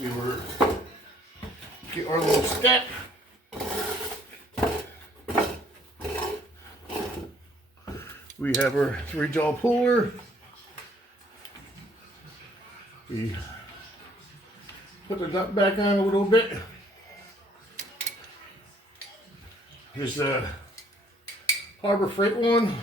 We were get our little step. We have our 3-jaw puller. We put the nut back on a little bit. This is a Harbor Freight one.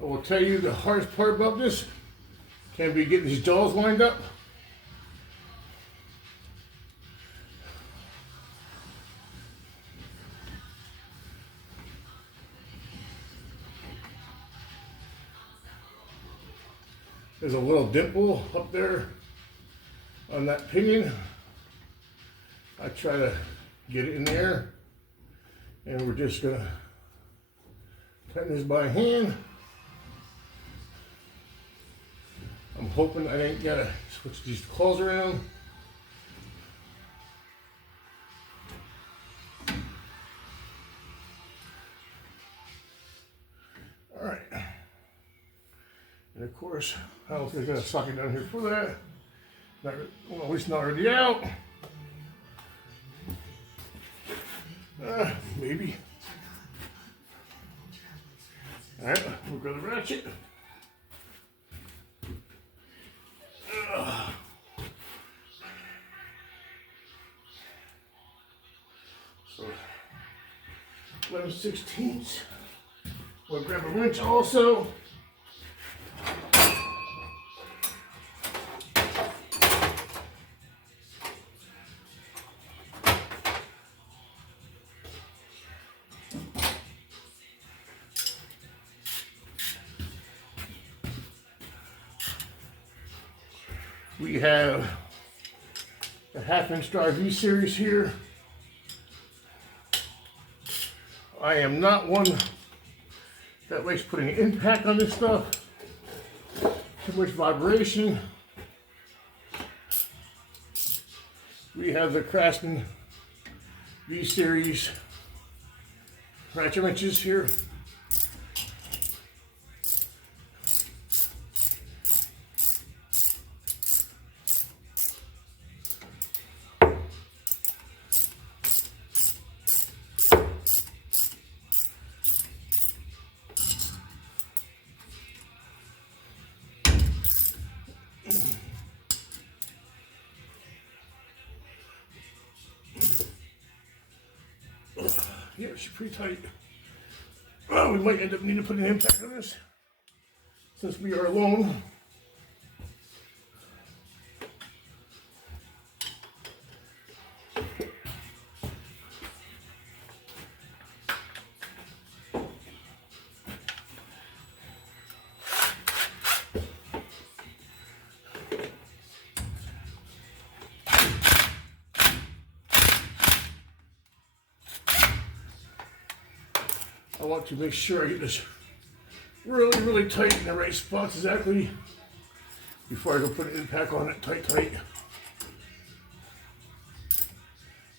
I will tell you the hardest part about this can be getting these jaws lined up. There's a little dimple up there on that pinion. I try to get it in there, and we're just gonna tighten this by hand. I'm hoping I ain't gotta switch these claws around. All right. And of course, I don't think I got a socket down here for that. Not, well, at least not already out. Maybe. All right, we'll go to the ratchet. So 11/16. We'll grab a wrench also. We have a 1/2-inch drive V series here. I am not one that likes putting an impact on this stuff. Too much vibration. We have the Craftsman V series ratchet wrenches here. Yeah, she's pretty tight. Well, we might end up needing to put an impact on this since we are alone. I want to make sure I get this really, really tight in the right spots exactly before I go put an impact on it tight.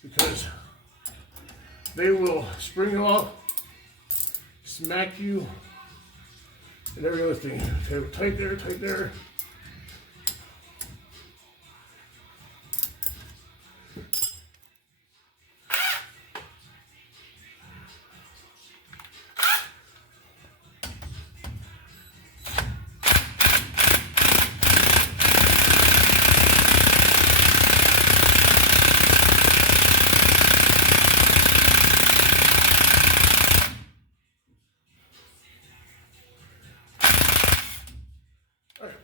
Because they will spring off, smack you, and every other thing. Okay, tight there, tight there.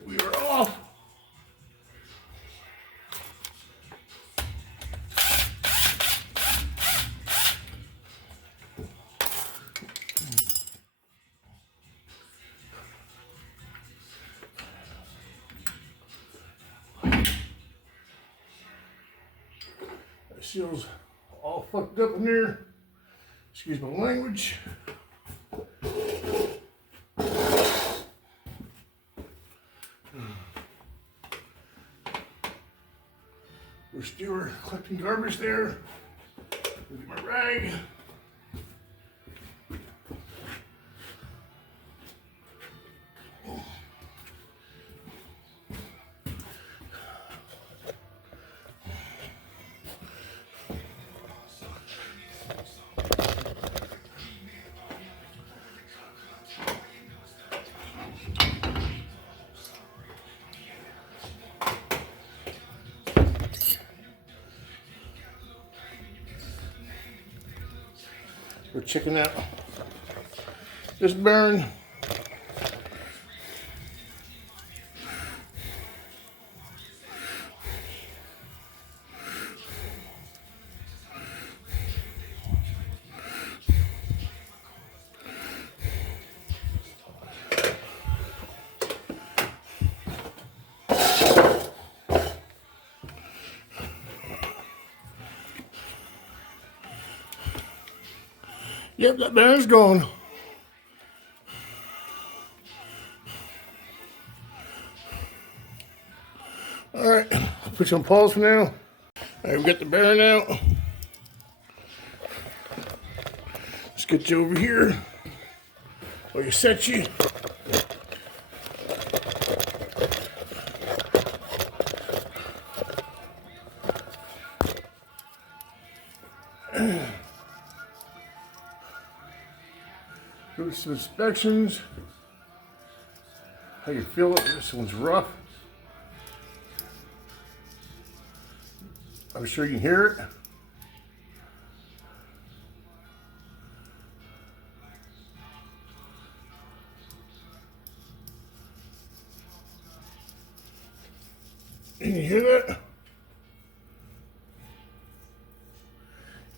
We are off. That seal's all fucked up in there. Excuse my language. We're still collecting garbage there. Look at my rag. We're checking out this bearing. Yep, that bearing's gone. All right, I'll put you on pause for now. All right, we got the bearing out. Let's get you over here. Oh, you set you. Do some inspections. How you feel it? This one's rough. I'm sure you can hear it. Can you hear that?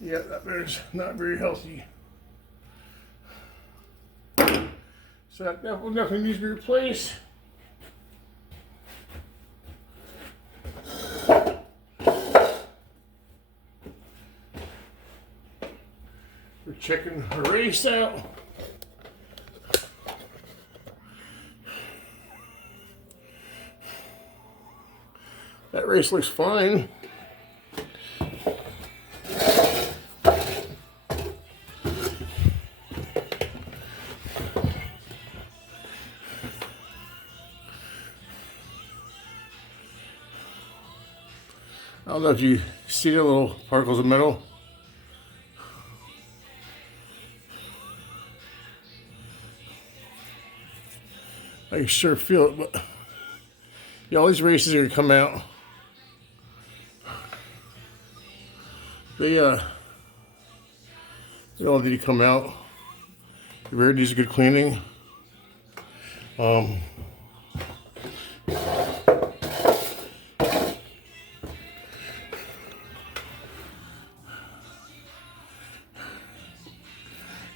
Yeah, that bear's not very healthy. So that definitely needs to be replaced. We're checking the race out. That race looks fine. I don't know if you see the little particles of metal. I sure feel it, but yeah, all these races are gonna come out. They all need to come out. It really needs a good cleaning.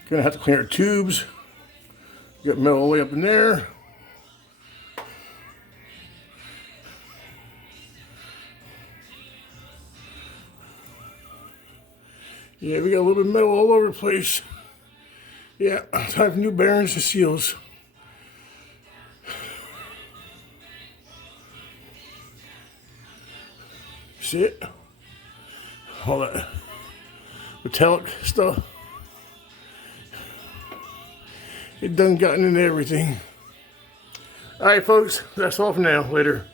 Gonna have to clean our tubes. Get metal all the way up in there. Yeah, we got a little bit of metal all over the place. Yeah, time for new bearings and seals. See it? All that metallic stuff. It done gotten into everything. All right, folks, that's all for now. Later.